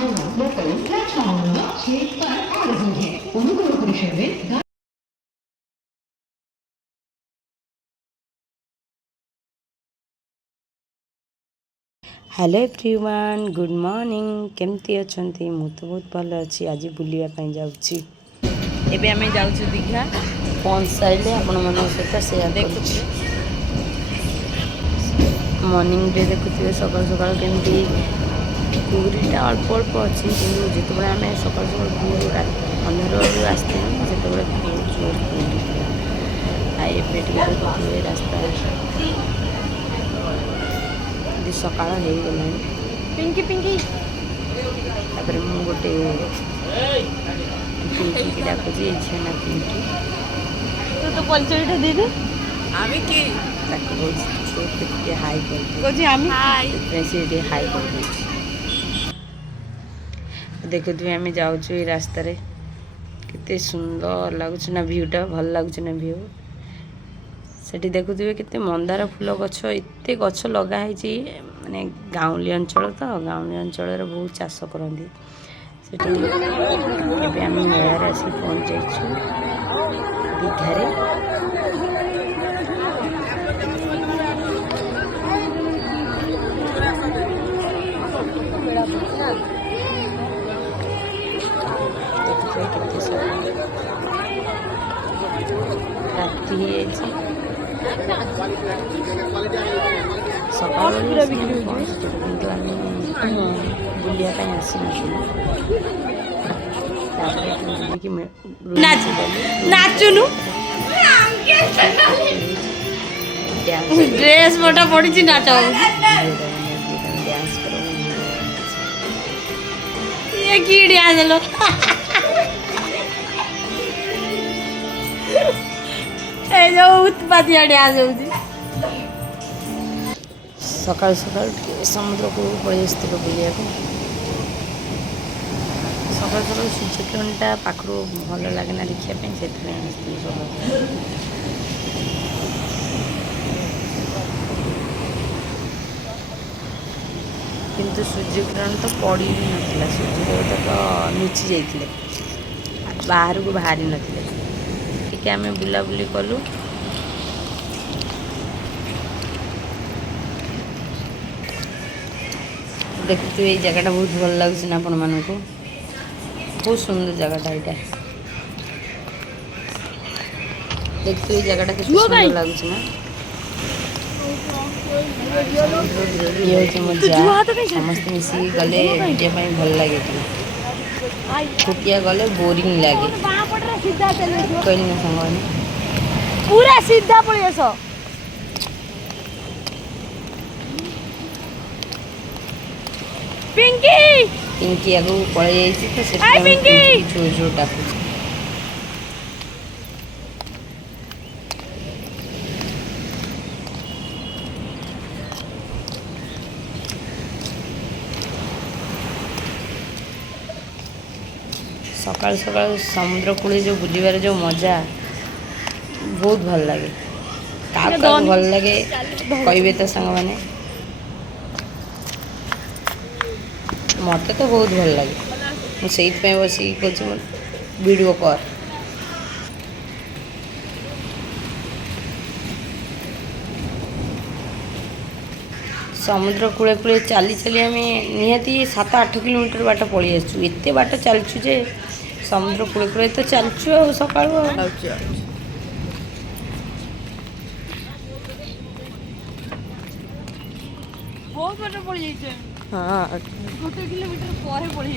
lokal platformunu şehitler arasındaki onu kuruluşu hello everyone good morning केमती अच्छा मु तो बहुत भल अच्छी आज बुलापी जाऊँगी एबे आमे जाउछु दीघा पहुँच सारे आपण मान सहित सेयार देखुँ मॉर्निंग डे देखुए सकाल सकाल केमती पूरीटा अल्प अल्प अच्छी कि जिते आम सकाल सकाल भोर अंधार आसते जो बहुत जोर पूरी एबे देखुए रास्ता सकाल हो गला पिंकी पिंकी तापर मु गोटे पिंकी डाकुची छेना पिंकी तो परिचय दे दे आमे की हाई कर हाई कर देखु आम जाऊँ ये रास्तार केते सुंदर लगुच ना भ्यूटा भल लगुच ना भ्यू सेठी देखुए केते मंदार फूल गछ एते गछ लगाई माने गाँवली अंचल तो गाँवली अंचल बहुत चाष करती सेठी एबे आम मेलार आसी पहुँच जाइछु दीघारे राति सकाल बुलापी नाचुनु ड्रेस मोटा पड़ी नाच डांस करो ये की डांस लो ए जो उत्पातिया डांस होउची सकाल सकाल समुद्र को पड़े बुलिया सकाल सकाल सूर्य किरणटा पाखु भल लगे ना देखापी से सकाल किंतु सूर्य किरण तो पड़ी भी नाला सूर्य देवता तो लुचि जाते बाहर को बाहरी नथिले टिके आम बुलाबुली कलु देखते ये जगह बहुत भल लगुच ना आपण मानक बहुत सुंदर जगहटा यहाँ देखते ये जगहटा कितना सुंदर लगुच ना ये हूँ मजा समस्त मिसिक गले भिडिया भल लगे छुटिया गले बोरिंग लगे कहली ना सांग पूरा सीधा पड़ी आस पिंकी पिंकी आगू पड़े जाइए तो से जोर जोर डाकू सकाल सकाल समुद्र कूल जो बुलबार जो मजा बहुत भल लगे क्या भल लगे कहे तो सांग मैंने मत तो बहुत भल लगे मुझे बस वीडियो कर समुद्र कूले कूले चली चली आम निहाती 7-8 किलोमीटर बाट पड़ी आसु एत बाट चलचु जे समुद्र कूले कूले तो चलचु सका बहुत बार पड़ी जाइए हाँ गोटे किलोमीटर पर पड़ी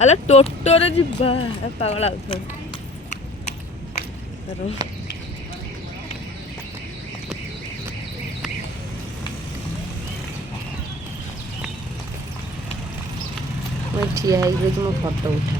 अल टोटोरे जिबा पागल आउथो मैं ठिया है तुम फोटो उठा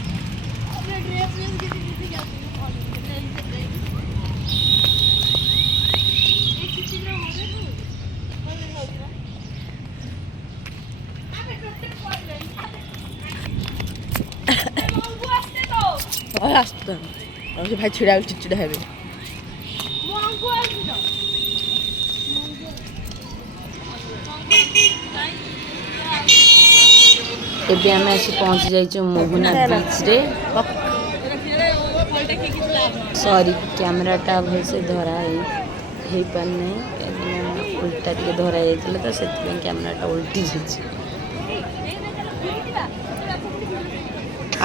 भाई छिड़ा चिड़चिड़ा है ଏବେ ଆମେ ଆସି ପହଞ୍ଚି ଯାଇଛୁ ମୋହନା ବିଚ୍ରେ। ସରି କ୍ୟାମେରାଟା ଭଲସେ ଧରା ହେଇପାରୁନାହିଁ କାହିଁକିନା ଉଲ୍ଟା ଟିକେ ଧରା ଯାଇଥିଲା ତ ସେଥିପାଇଁ କ୍ୟାମେରାଟା ଉଲ୍ଟି ଯାଇଛି।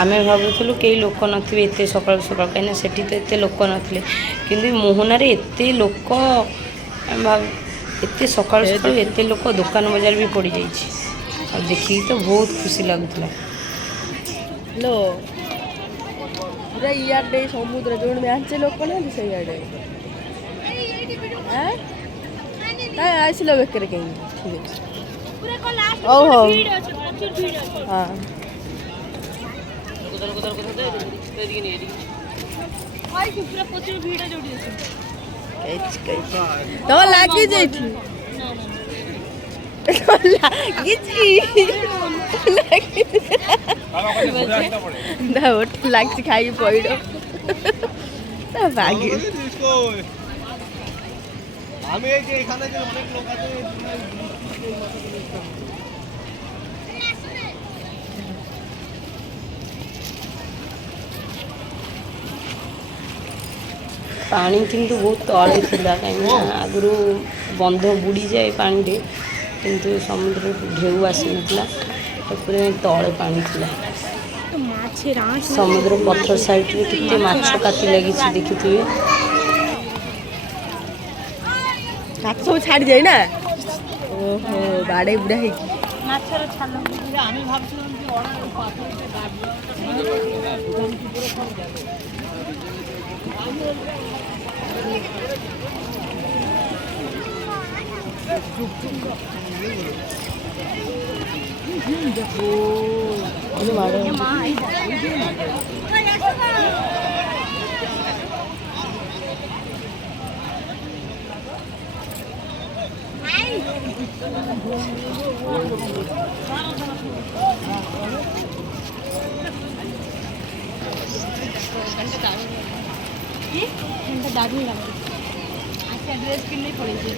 ଆମେ ଭାବୁଥିଲୁ କେହି ଲୋକ ନଥିବେ ଏତେ ସକାଳୁ ସକାଳୁ କାହିଁକିନା ସେଠି ତ ଏତେ ଲୋକ ନଥିଲେ କିନ୍ତୁ ମୋହନାରେ ଏତେ ଲୋକ ଏତେ ସକାଳୁ ସକାଳୁ ଏତେ ଲୋକ ଦୋକାନ ବଜାର ବି ପଡ଼ିଯାଇଛି ଆଉ ଦେଖିକି ତ ବହୁତ ଖୁସି ଲାଗୁଥିଲା। लो ପୁରା ଇଆଡ଼େ ସମୁଦ୍ର ଯୋଉଠି ମ୍ୟାଞ୍ଚେ ଲୋକ ନାହାନ୍ତି ସେଇଆଡ଼େ ଆସିଲ ବେକରେ କେମିତି ଠିକ୍ ଅଛି ହଉ ହଉ ହଁ ତମ ଲାଗିଛି ଏଠି লাগছে খাই পড়ো আমি এই যে এখানে যে অনেক লোক আছে ପାଣି କିନ୍ତୁ ବହୁତ ତଳେ ଥିଲା କାହିଁକିନା ଆଗରୁ ବନ୍ଧ ବୁଡ଼ିଯାଏ ପାଣିରେ କିନ୍ତୁ ସମୁଦ୍ରରୁ ଢେଉ ଆସିନଥିଲା ପୁରା ତଳେ ପାଣି ଥିଲା। ସମୁଦ୍ର ପଥର ସାଇଡ଼ରେ କେତେ ମାଛ କାତି ଲାଗିଛି ଦେଖିଥିବେ। ମାଛ ସବୁ ଛାଡ଼ି ଯାଇ ନା ଓହୋ ବାଡ଼େଇ ବୁଡ଼ା ହେଇକି ମାଛର ଛାଲ আমি ভাবছিলাম যে ওরা পাথরটা গাড়বে দারুণ লাগে আজকে ড্রেস কিনলেই পড়েছে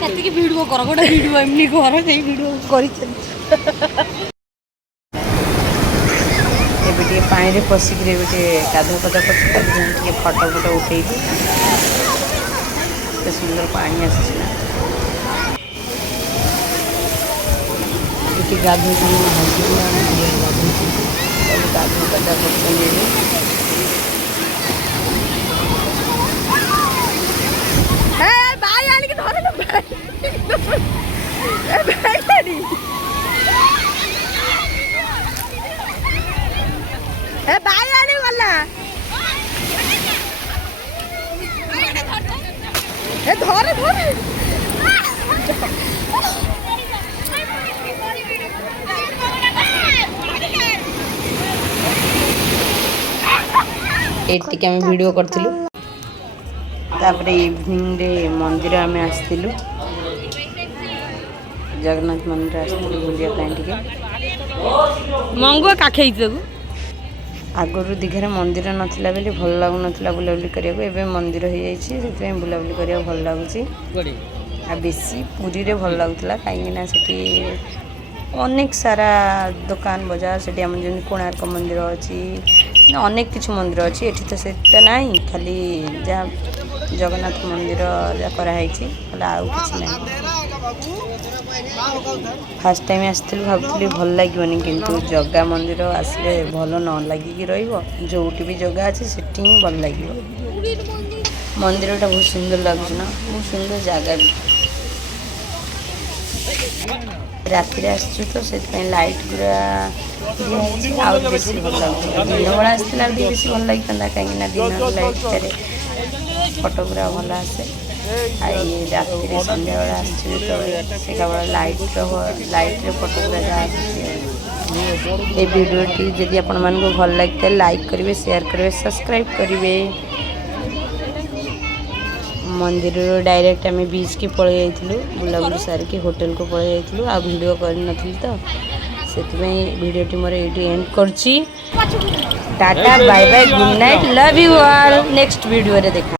ସେତିକି ଭିଡ଼ିଓ କର ଗୋଟେ ଭିଡ଼ିଓ ଏମିତି କର ସେଇ ଭିଡ଼ିଓ କରିଛନ୍ତି। ଏବେ ଟିକେ ପାଣିରେ ପଶିକିରି ଏବେ ଟିକେ ଗାଧୁଆ ପାଧୁଆ କରିଛି ଟିକେ ଫଟୋ ଫଟୋ ଉଠେଇଛି। ଏତେ ସୁନ୍ଦର ପାଣି ଆସିଛି ନା ଏଠି ଗାଧୋଉଛନ୍ତି ମୋ ହଜବେଣ୍ଡ ଆମେ ଗାଧୋଉଛନ୍ତି ଗାଧୁଆ ପାଧୁଆ କରୁଛନ୍ତି ଏବେ। ধরে ধরে ଏଇଠି ଟିକେ ଆମେ ଭିଡ଼ିଓ କରିଥିଲୁ ତାପରେ ଇଭିନିଂରେ ମନ୍ଦିର ଆମେ ଆସିଥିଲୁ ଜଗନ୍ନାଥ ମନ୍ଦିର ଆସିଥିଲୁ ବୁଲିବା ପାଇଁ ଟିକେ ମଙ୍ଗୁଆ କାଖେଇଛି ତାକୁ ଆଗରୁ ଦୀଘାରେ ମନ୍ଦିର ନଥିଲା ବୋଲି ଭଲ ଲାଗୁନଥିଲା ବୁଲାବୁଲି କରିବାକୁ ଏବେ ମନ୍ଦିର ହେଇଯାଇଛି ସେଥିପାଇଁ ବୁଲାବୁଲି କରିବାକୁ ଭଲ ଲାଗୁଛି। ଆଉ ବେଶୀ ପୁରୀରେ ଭଲ ଲାଗୁଥିଲା କାହିଁକିନା ସେଠି ଅନେକ ସାରା ଦୋକାନ ବଜାର ସେଠି ଆମର ଯେମିତି କୋଣାର୍କ ମନ୍ଦିର ଅଛି ଅନେକ କିଛି ମନ୍ଦିର ଅଛି ଏଠି ତ ସେଟା ନାହିଁ ଖାଲି ଯାହା ଜଗନ୍ନାଥ ମନ୍ଦିର ଯାହା କରାହେଇଛି ହେଲେ ଆଉ କିଛି ନାହିଁ। ଫାର୍ଷ୍ଟ ଟାଇମ୍ ଆସିଥିଲି ଭାବୁଥିଲି ଭଲ ଲାଗିବନି କିନ୍ତୁ ଜଗା ମନ୍ଦିର ଆସିଲେ ଭଲ ନ ଲାଗିକି ରହିବ ଯେଉଁଠି ବି ଜଗା ଅଛି ସେଠି ହିଁ ଭଲ ଲାଗିବ। ମନ୍ଦିରଟା ବହୁତ ସୁନ୍ଦର ଲାଗୁଛି ନା ବହୁତ ସୁନ୍ଦର ଜାଗା ବି ରାତିରେ ଆସିଛୁ ତ ସେଥିପାଇଁ ଲାଇଟ୍ ଗୁରା ଦିଆହେଇଛି ଆଉ ବେଶୀ ଭଲ ଲାଗୁଛି। ଦିନବେଳା ଆସିଥିଲା ଆଉ ଟିକେ ବେଶୀ ଭଲ ଲାଗିଥାନ୍ତା କାହିଁକିନା ଦିନ ଲାଇଟ୍ଟାରେ ଫଟୋ ଗୁରା ଭଲ ଆସେ ଆଉ ଇଏ ରାତିରେ ସନ୍ଧ୍ୟାବେଳେ ଆସିଛୁ ଯେତେବେଳେ ସେତେବେଳେ ଲାଇଟ୍ରେ ଫଟୋ ଗୁରା ଯାହା ଆସୁଛି। এই ভিডিওটি যদি ଆପଣମାନଙ୍କୁ ଭଲ ଲାଗିଥାଏ ଲାଇକ୍ କରିବେ ସେୟାର କରିବେ ସବସ୍କ୍ରାଇବ୍ କରିବେ। मंदिर डायरेक्ट आम बीच के पलि जाइलु बुलाबुली सारिकी होटेल को पलि जाइलु आ वीडियो कर नथिल तो से वीडियोटी मोर ये एंड करची tata bye bye good night love you all next video रे देखा।